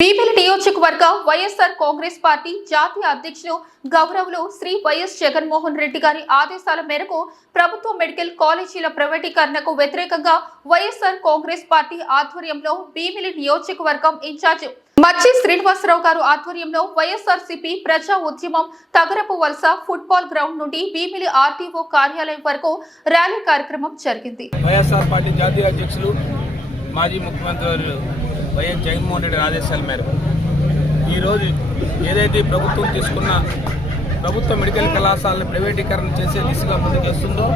బీబీలి నియోజకవర్గ వైఎస్ఆర్ కాంగ్రెస్ పార్టీ జాతీయ అధ్యక్షులు గౌరవులు శ్రీ వైఎస్ జగన్మోహన్ రెడ్డి గారి ఆదేశాల మేరకు ప్రభుత్వ మెడికల్ కాలేజీల ప్రైవేటీకరణకు వ్యతిరేకంగా వైఎస్ఆర్ కాంగ్రెస్ పార్టీ ఆధ్వర్యంలో బీబీలి నియోజకవర్గం ఇన్ఛార్జ్ మచ్చి శ్రీనివాసరావు గారు ఆధ్వర్యంలో వైఎస్ఆర్సీపీ ప్రజా ఉద్యమం తగరపు వలస ఫుట్బాల్ గ్రౌండ్ నుండి బీబీలి ఆర్టీఓ కార్యాలయం వరకు ర్యాలీ కార్యక్రమం జరిగింది. వైఎస్ఆర్ పార్టీ జాతీయ అధ్యక్షులు మాజీ ముఖ్యమంత్రి వైఎస్ జగన్మోహన్ రెడ్డి ఆదేశాల మేరకు ఈరోజు ఏదైతే ప్రభుత్వం తీసుకున్న ప్రభుత్వ మెడికల్ కళాశాలను ప్రైవేటీకరణ చేసే దిశగా ముందుకేస్తుందో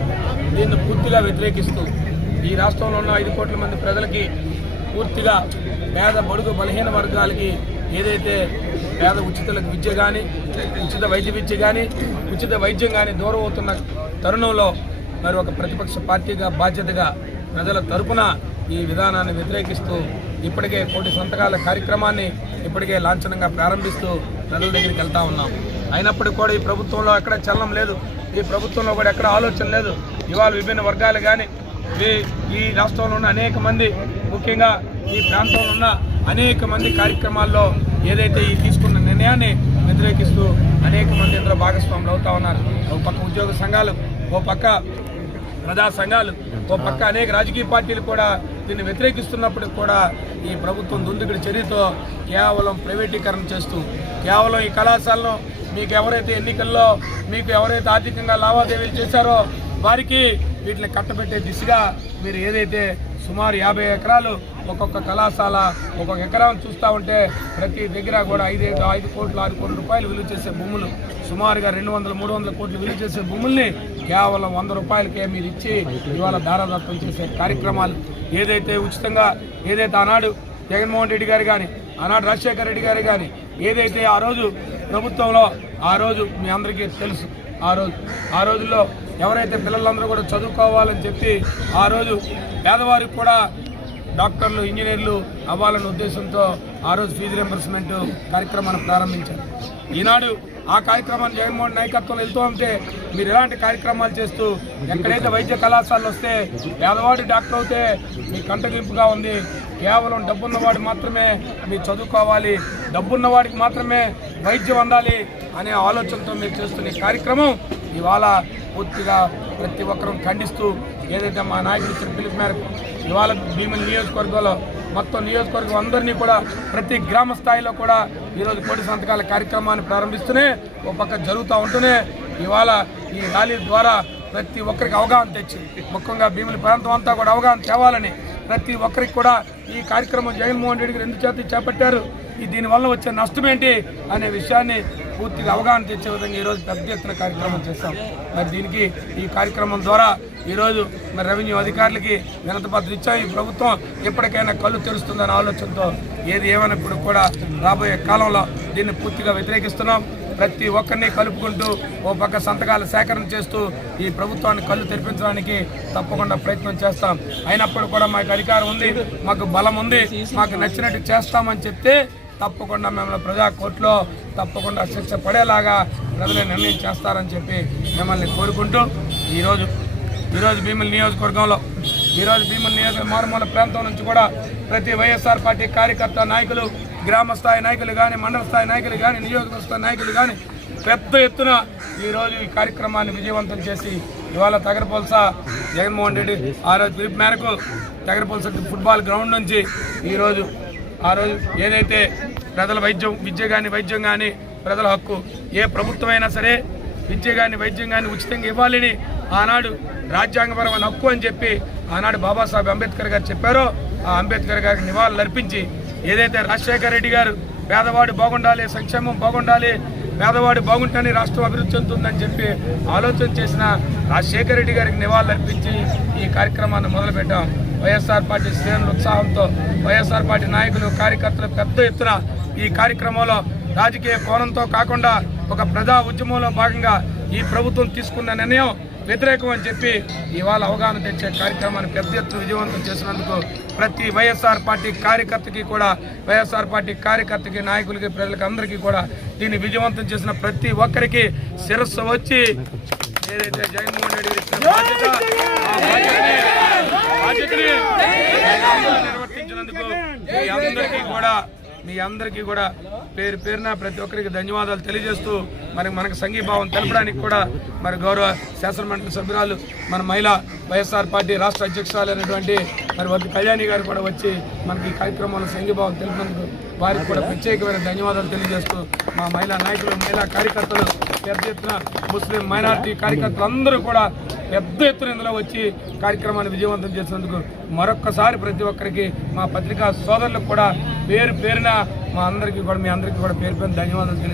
దీన్ని పూర్తిగా వ్యతిరేకిస్తూ ఈ రాష్ట్రంలో ఉన్న 5 కోట్ల మంది ప్రజలకి పూర్తిగా పేద బడుగు బలహీన వర్గాలకి ఏదైతే పేద ఉచితలకు విద్య కానీ ఉచిత వైద్య విద్య కానీ ఉచిత వైద్యం కానీ దూరం అవుతున్న తరుణంలో మరి ఒక ప్రతిపక్ష పార్టీగా బాధ్యతగా ప్రజల తరపున ఈ విధానాన్ని వ్యతిరేకిస్తూ ఇప్పటికే 1 కోటి సంతకాల కార్యక్రమాన్ని ఇప్పటికే లాంఛనంగా ప్రారంభిస్తూ ప్రజల దగ్గరికి వెళ్తా ఉన్నాం. అయినప్పటికీ కూడా ఈ ప్రభుత్వంలో ఎక్కడ చలనం లేదు, ఈ ప్రభుత్వంలో కూడా ఎక్కడ ఆలోచన లేదు. ఇవాళ విభిన్న వర్గాలు కానీ ఈ రాష్ట్రంలో ఉన్న అనేక మంది, ముఖ్యంగా ఈ ప్రాంతంలో ఉన్న అనేక మంది కార్యక్రమాల్లో ఏదైతే ఈ తీసుకున్న నిర్ణయాన్ని వ్యతిరేకిస్తూ అనేక మంది ఇందులో భాగస్వాములు అవుతా ఉన్నారు. ఒక పక్క ఉద్యోగ సంఘాలు, ఓ పక్క ప్రజా సంఘాలు, ఓ పక్క అనేక రాజకీయ పార్టీలు కూడా దీన్ని వ్యతిరేకిస్తున్నప్పటికి కూడా ఈ ప్రభుత్వం దుందుకుడి చర్యతో కేవలం ప్రైవేటీకరణ చేస్తూ కేవలం ఈ కళాశాలను మీకు ఎవరైతే ఎన్నికల్లో మీకు ఎవరైతే ఆర్థికంగా లావాదేవీలు చేశారో వారికి వీటిని కట్టబెట్టే దిశగా మీరు ఏదైతే సుమారు 50 ఎకరాలు ఒక్కొక్క కళాశాల ఒక్కొక్క ఎకరాన్ని చూస్తూ ఉంటే ప్రతి దగ్గర కూడా 5 కోట్లు 6 కోట్ల రూపాయలు విలువ చేసే భూములు, సుమారుగా 200-300 కోట్లు విలువ చేసే భూముల్ని కేవలం 100 రూపాయలకే మీరు ఇచ్చి ఇవాళ దారాదత్తం చేసే కార్యక్రమాలు ఏదైతే ఉచితంగా ఏదైతే ఆనాడు జగన్మోహన్ రెడ్డి గారు కానీ ఆనాడు రాజశేఖర రెడ్డి గారు కానీ ఏదైతే ఆ రోజు ప్రభుత్వంలో ఆ రోజు మీ అందరికీ తెలుసు ఆ రోజుల్లో ఎవరైతే పిల్లలందరూ కూడా చదువుకోవాలని చెప్పి ఆ రోజు పేదవారికి కూడా డాక్టర్లు ఇంజనీర్లు అవ్వాలనే ఉద్దేశంతో ఆ రోజు ఫీజు రింబర్స్మెంట్ కార్యక్రమాన్ని ప్రారంభించారు. ఈనాడు ఆ కార్యక్రమాన్ని జగన్మోహన్ నాయకత్వంలో వెళ్తూ ఉంటే మీరు ఎలాంటి కార్యక్రమాలు చేస్తూ ఎక్కడైతే వైద్య కళాశాలలు వస్తే పేదవాడు డాక్టర్ అవుతే మీ కంటగింపుగా ఉంది, కేవలం డబ్బున్నవాడు మాత్రమే మీరు చదువుకోవాలి, డబ్బున్నవాడికి మాత్రమే వైద్యం అందాలి అనే ఆలోచనతో మీరు చేస్తున్న ఈ కార్యక్రమం ఇవాళ పూర్తిగా ప్రతి ఒక్కరూ ఖండిస్తూ ఏదైతే మా నాయకులు ఇచ్చిన పిలుపు మేరకు ఇవాళ భీమిలి నియోజకవర్గంలో మొత్తం నియోజకవర్గం అందరినీ కూడా ప్రతి గ్రామ స్థాయిలో కూడా ఈరోజు 1 కోటి సంతకాల కార్యక్రమాన్ని ప్రారంభిస్తూనే ఒక పక్క జరుగుతూ ఉంటూనే ఇవాళ ఈ ర్యాలీ ద్వారా ప్రతి ఒక్కరికి అవగాహన తెచ్చి ముఖ్యంగా భీమిలి ప్రాంతం అంతా కూడా అవగాహన తేవాలని ప్రతి ఒక్కరికి కూడా ఈ కార్యక్రమం జగన్మోహన్ రెడ్డి గారు ఎందుచేత చేపట్టారు, దీనివల్ల వచ్చే నష్టం ఏంటి అనే విషయాన్ని పూర్తిగా అవగాహన తెచ్చే విధంగా ఈరోజు పెద్ద ఎత్తున కార్యక్రమం చేస్తాం. మరి దీనికి ఈ కార్యక్రమం ద్వారా ఈరోజు మరి రెవెన్యూ అధికారులకి వినతిపత్రం ఇచ్చాం. ఈ ప్రభుత్వం ఎప్పటికైనా కళ్ళు తెరుస్తుందనే ఆలోచనతో ఏది ఏమైనప్పుడు కూడా రాబోయే కాలంలో దీన్ని పూర్తిగా వ్యతిరేకిస్తున్నాం. ప్రతి ఒక్కరిని కలుపుకుంటూ ఓ పక్క సంతకాల సేకరణ చేస్తూ ఈ ప్రభుత్వాన్ని కళ్ళు తెరిపించడానికి తప్పకుండా ప్రయత్నం చేస్తాం. అయినప్పుడు కూడా మాకు అధికారం ఉంది, మాకు బలం ఉంది, మాకు నచ్చినట్టు చేస్తామని చెప్తే తప్పకుండా మిమ్మల్ని ప్రజా కోర్టులో తప్పకుండా శిక్ష పడేలాగా ప్రజలే నిర్ణయం చేస్తారని చెప్పి మిమ్మల్ని కోరుకుంటూ ఈరోజు భీమిలి నియోజకవర్గంలో మారుమూల ప్రాంతం నుంచి కూడా ప్రతి వైఎస్ఆర్ పార్టీ కార్యకర్త నాయకులు, గ్రామ స్థాయి నాయకులు కానీ, మండల స్థాయి నాయకులు కానీ, నియోజకవర్గ స్థాయి నాయకులు కానీ పెద్ద ఎత్తున ఈరోజు ఈ కార్యక్రమాన్ని విజయవంతం చేసి ఇవాళ తగరపొలస జగన్మోహన్ రెడ్డి ఆ రోజు పిలుపు మేరకు తగరపొలస ఫుట్బాల్ గ్రౌండ్ నుంచి ఆ రోజు ఏదైతే ప్రజల విద్య కానీ వైద్యం కానీ ప్రజల హక్కు, ఏ ప్రభుత్వమైనా సరే విద్య కానీ వైద్యం కానీ ఉచితంగా ఇవ్వాలని ఆనాడు రాజ్యాంగపరమైన హక్కు అని చెప్పి ఆనాడు బాబాసాహెబ్ అంబేద్కర్ గారు చెప్పారో ఆ అంబేద్కర్ గారికి నివాళులు అర్పించి ఏదైతే రాజశేఖర రెడ్డి గారు పేదవాడు బాగుండాలి, సంక్షేమం బాగుండాలి, పేదవాడు బాగుంటేనే రాష్ట్రం అభివృద్ధి చెందుతుందని చెప్పి ఆలోచన చేసిన రాజశేఖర రెడ్డి గారికి నివాళులు అర్పించి ఈ కార్యక్రమాన్ని మొదలుపెట్టాం. వైఎస్ఆర్ పార్టీ శ్రేణుల ఉత్సాహంతో వైఎస్ఆర్ పార్టీ నాయకులు, కార్యకర్తలు పెద్ద ఎత్తున ఈ కార్యక్రమంలో రాజకీయ కోణంతో కాకుండా ఒక ప్రజా ఉద్యమంలో భాగంగా ఈ ప్రభుత్వం తీసుకున్న నిర్ణయం వ్యతిరేకం అని చెప్పి ఇవాళ అవగాహన తెచ్చే కార్యక్రమాన్ని పెద్ద ఎత్తున విజయవంతం చేసినందుకు ప్రతి వైఎస్ఆర్ పార్టీ కార్యకర్తకి నాయకులకి ప్రజలకి అందరికీ కూడా దీన్ని విజయవంతం చేసిన ప్రతి ఒక్కరికి శిరస్సు వచ్చి ఏదైతే జగన్మోహన్ రెడ్డి ఇచ్చిన బాధ్యతని నిర్వర్తించినందుకు అందరికీ కూడా మీ అందరికీ కూడా పేరు పేరున ప్రతి ఒక్కరికి ధన్యవాదాలు తెలియజేస్తూ మనకు సంఘీభావం తెలపడానికి కూడా గౌరవ శాసనమండలి సభ్యురాలు మన మహిళా వైఎస్ఆర్ పార్టీ రాష్ట్ర అధ్యక్షురాలైనటువంటి వద్దు కళ్యాణి గారు కూడా వచ్చి మనకి ఈ కార్యక్రమంలో సంఘీభావం తెలిపినందుకు వారికి కూడా ప్రత్యేకమైన ధన్యవాదాలు తెలియజేస్తూ మా మహిళా నాయకులు మహిళా కార్యకర్తలు పెద్ద ఎత్తున ముస్లిం మైనారిటీ కార్యకర్తలు అందరూ కూడా పెద్ద ఎత్తున ఇందులో వచ్చి కార్యక్రమాన్ని విజయవంతం చేసినందుకు మరొక్కసారి ప్రతి ఒక్కరికి మా పత్రికా సోదరులకు కూడా పేరున మీ అందరికీ కూడా పేరు ధన్యవాదాలు